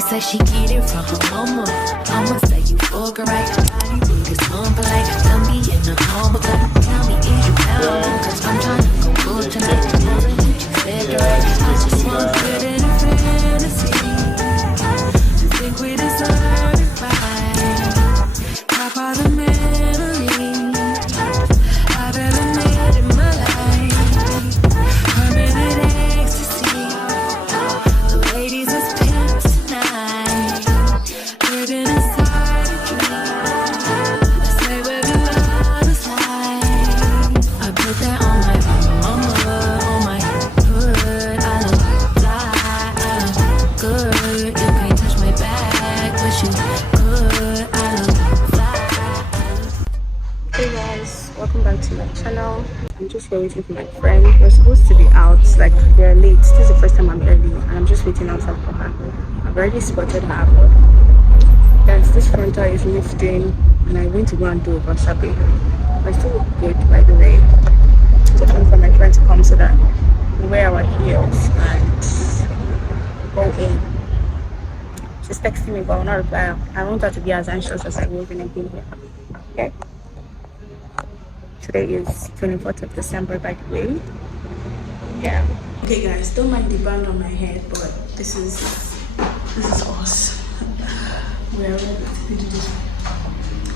say she get it from her mama. Mama say you fuck her right. Body do this like don't be in the home, but tell me is you down? Cause I'm trying to go good tonight. More than you said, right? I just want good in a fantasy. To think we deserve it right. Pop all the memories I've ever made in my life. Permanent ecstasy. The ladies is pimps tonight. Living inside a dream. I say where the love is like. I put that on my mama, on my hood. I look fly, I look good. You can't touch my back, but you could. I look fly. Hey guys, welcome back to my channel. I'm just here waiting for my friend. We're supposed to be out, like we're late. This is the first time I'm early and I'm just waiting outside for her. I've already spotted her. Guys, this frontal is lifting and I went to go and do a wasabi. I still look good, by the way. So I'm waiting for my friend to come so that we wear our heels and go in. She's texting me but I will not reply. I want her to be as anxious as I was when I came here. Okay? Today is 24th of December, by the way. Yeah. Okay guys, don't mind the band on my head, but this is us. We're ready to do this.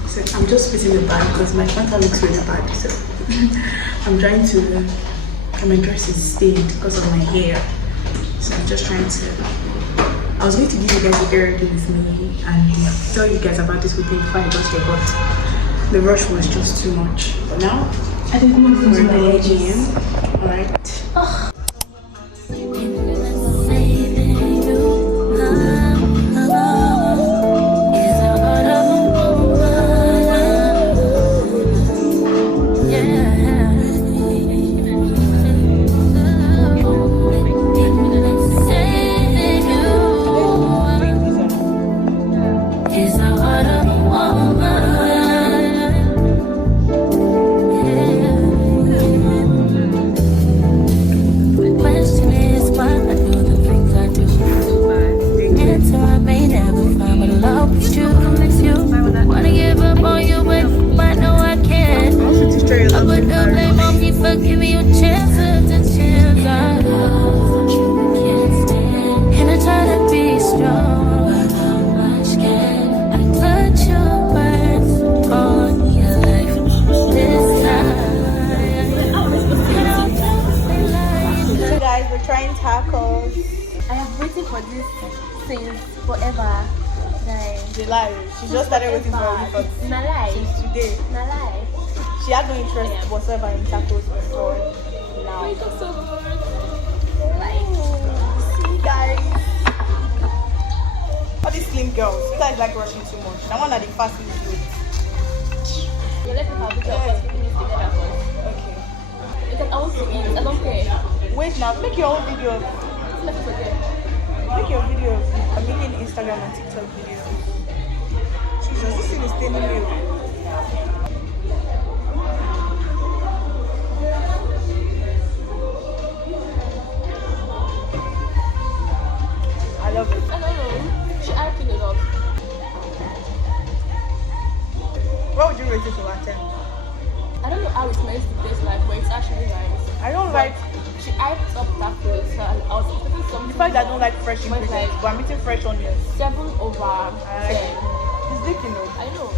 So I'm just fitting the band because my frontal looks really bad. So I'm trying to my dress is stained because of my hair. So I'm just trying to I was going to give you guys a hair day with me and tell you guys about this weekend before I got here, but the rush was just too much. But now I think we're going in. Alright. Oh. Trying tacos. I have waited for this since forever. July. She just started waiting for it since today. She had no interest whatsoever in tacos before now. So good. See guys. All these slim girls, you guys like rushing too much. I want that the fast food. Yeah, let's have a picture of us putting this together first. Okay. Because I want to eat. I don't care. Wait now, make your own video. Let's forget. Make your video. I'm making Instagram and TikTok videos. Jesus, this thing is staining me. I love it. I don't know. She acted it up. What would you rate it to out 10? I don't know how it smells to taste like, but it's actually nice. I don't like. She hyped up tacos, so I was expecting something. The fact that I don't like fresh ingredients, like, but I'm eating fresh onions. 7/10. It's leaking though. I know.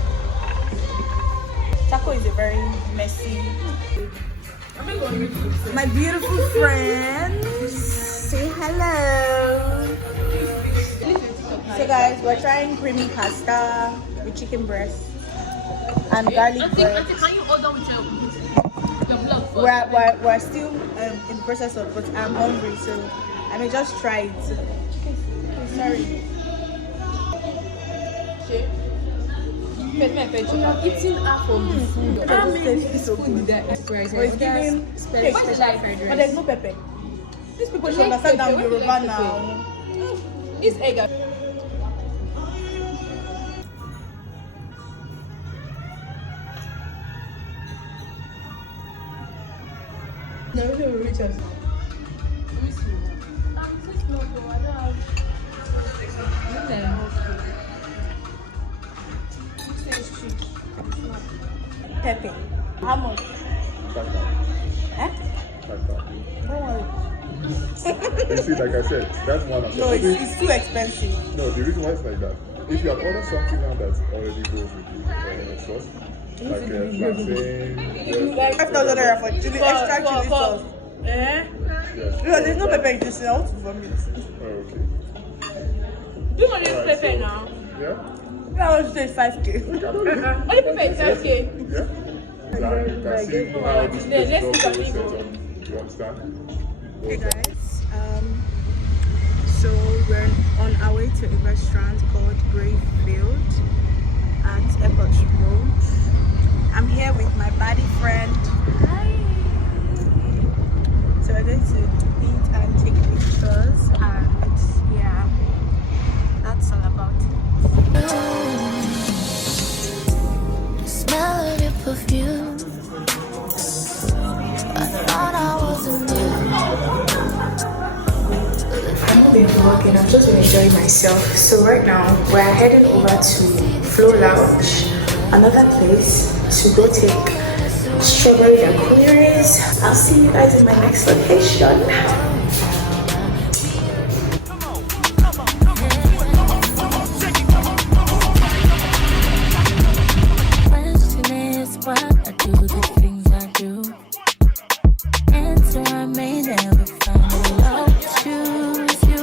Taco is a very messy. My beautiful friends, say hello. So guys, we're trying creamy pasta with chicken breast and garlic bread. Auntie, can you order with your vlog first? We're still in the process of, but I'm hungry, so I may just try it. Sorry. I'm eating half of the food. It's so good. It's giving special fried rice. But there's no pepper. These people should understand that we're Yoruba now. This egg. No, we don't reach us. Pepe. How much? Eh? Don't worry. You see, like I said, that's one of No, it's too expensive. No, the reason why it's like that, if you have ordered something now that already goes with the sauce, like plantain, 5,000 naira for chili, extra chili sauce. yes. No, there's no pepper in this. I want to vomit. Oh, okay. Do you want to use pepper now? Yeah? I want to say 5K. Only pepper is 5K. Yeah? Now you can see how this place is all set up. You understand? Hey guys, so we're on our way to a restaurant called Greyfield at Airport Road. I'm here with my buddy friend. Hi. So we're going to eat and take pictures, and yeah, that's all about it. The smell of your perfume. I thought I wasn't you. I've not been vlogging, I've just been enjoying myself. So right now we're headed over to Flow Lounge, another place to go take strawberry daiquiris. I'll see you guys in my next location. Question is why I do the things I do. Answer I may never find a love to choose you.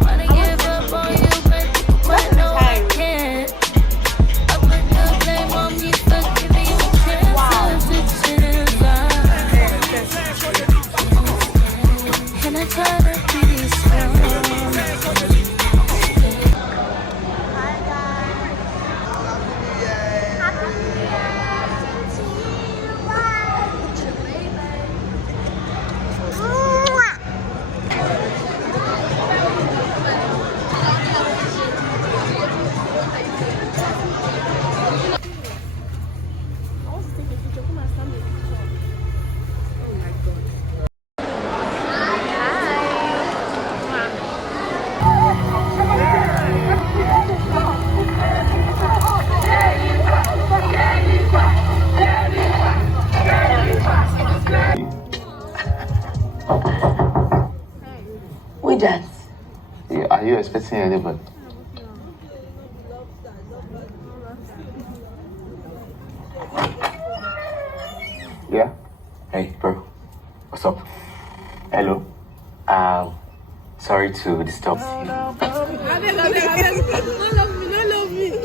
Wanna give up on you, but no I can't. I put the blame on me for giving you chances to chance. And I try to be strong. We dance. Yeah, are you expecting anybody? Yeah? Hey, bro. What's up? Hello? Sorry to disturb you.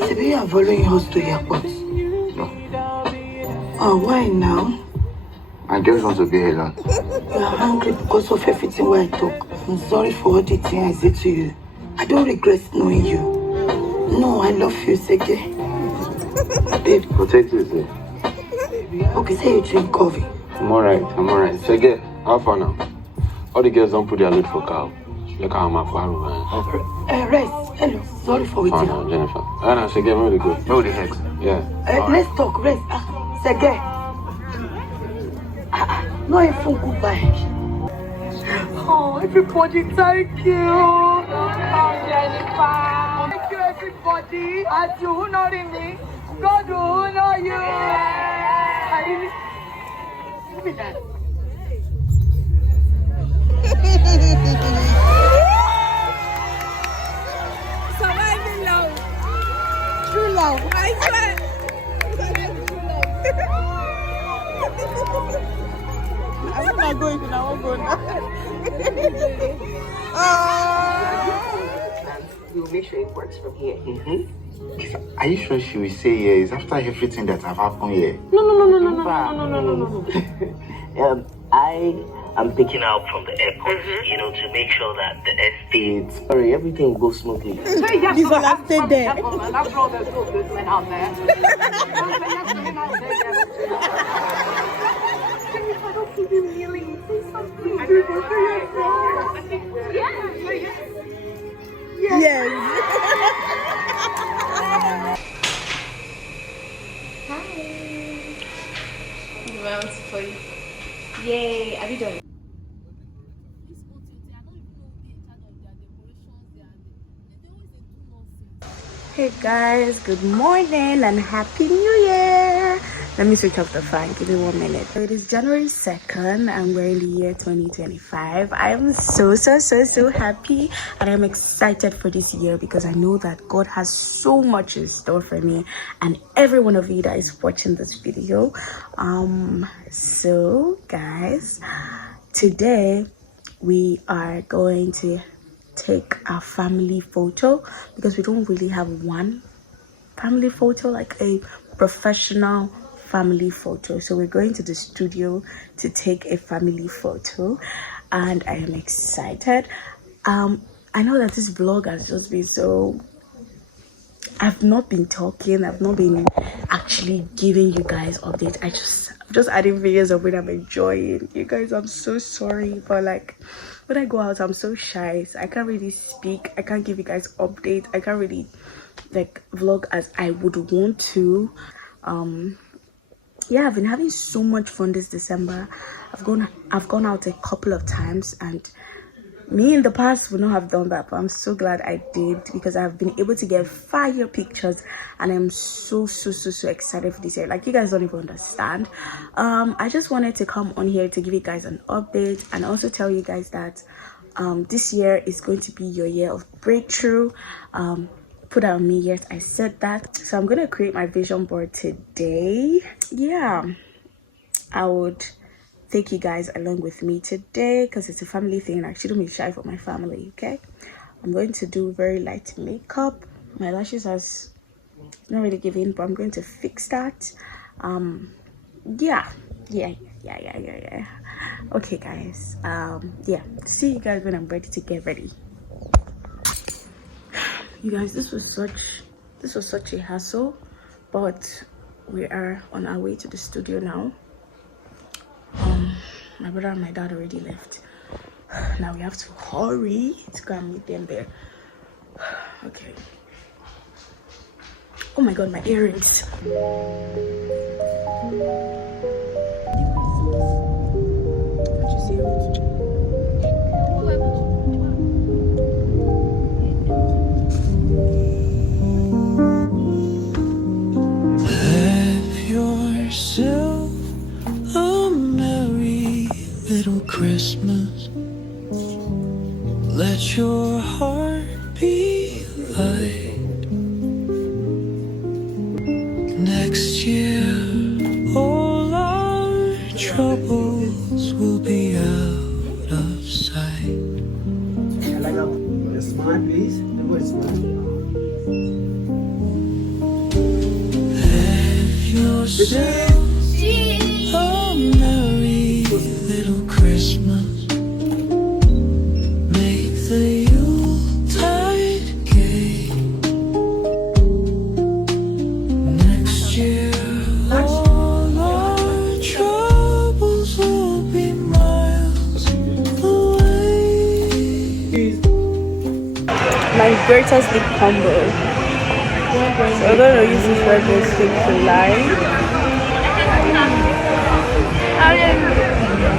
Maybe you are following us to airport. No. Oh, why now? I just want to be alone. You are angry because of everything where I talk. I'm sorry for all the things I said to you. I don't regret knowing you. No, I love you, Sege. Babe. Protect yourself. Okay, say you drink coffee. I'm alright. So get, how far now? All the girls don't put their load for car. Look how I'm Rest. Hello. Sorry for waiting. Fine, Jennifer. I know, Sege, where the go? Where the heck? Yeah. Let's talk. Rest. Sege. No, I phone goodbye. Oh, everybody, thank you. Oh, Jennifer. Thank you, everybody. As you honoring me, God will honor you. Give me that. Surviving love. True love. I swear. Surviving true love. I'm not going to now. I won't go now. We'll make sure it works from here. Are you sure she will say yes after everything that have happened here? No. I'm picking her up from the airport, to make sure that the estate, everything goes smoothly. He's gonna stay there. After all, there's no business out there. Yes. Well, for you. Yay, have you done it? Hey guys, good morning and happy new year. Let me switch off the fan, give me 1 minute. So it is January 2nd and we're in the year 2025. I am so happy and I'm excited for this year because I know that God has so much in store for me and every one of you that is watching this video. So guys, today we are going to take a family photo because we don't really have one family photo, like a professional family photo. So we're going to the studio to take a family photo and I am excited. I know that this vlog has just been so, I've not been talking, I've not been actually giving you guys updates. I'm just adding videos of what I'm enjoying. You guys, I'm so sorry, but like when I go out I'm so shy, so I can't really speak, I can't give you guys updates, I can't really like vlog as I would want to. Yeah, I've been having so much fun this December. I've gone out a couple of times and me in the past would not have done that, but I'm so glad I did because I've been able to get fire pictures and I'm so excited for this year. Like, you guys don't even understand. I just wanted to come on here to give you guys an update and also tell you guys that this year is going to be your year of breakthrough. Put out me, yes, I said that. So I'm gonna create my vision board today. Yeah, I would take you guys along with me today because it's a family thing. I shouldn't be shy for my family. Okay, I'm going to do very light makeup. My lashes has not really given, but I'm going to fix that. Yeah. Okay guys, yeah, see you guys when I'm ready to get ready. You guys, this was such a hassle, but we are on our way to the studio now. My brother and my dad already left. Now we have to hurry to go and meet them there. Okay. Oh my god, my earrings. Have yourself a merry little Christmas. Let your heart be light. Next year, all our troubles will be out of sight. Smile, please. Have yourself a merry little Christmas. Make the Yuletide gay. Next year, all our troubles will be miles away. My greatest lip combo. So I'm gonna use this for this thing to line.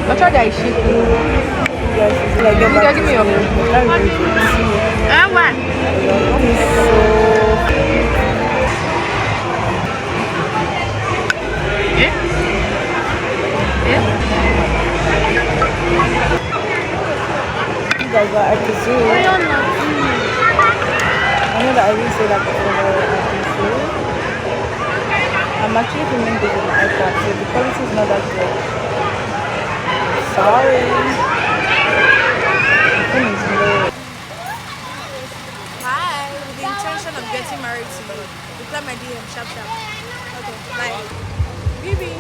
I'll try that shit. Yes, it's like give me your You guys are at the zoo. I know that I didn't say that before, but at the zoo. I'm actually filming this on my iPad, so the quality is not that good. Sorry. The phone is low. Hi, with the intention of getting married to you. Reply my DM, sharp. Okay, bye. Bibi.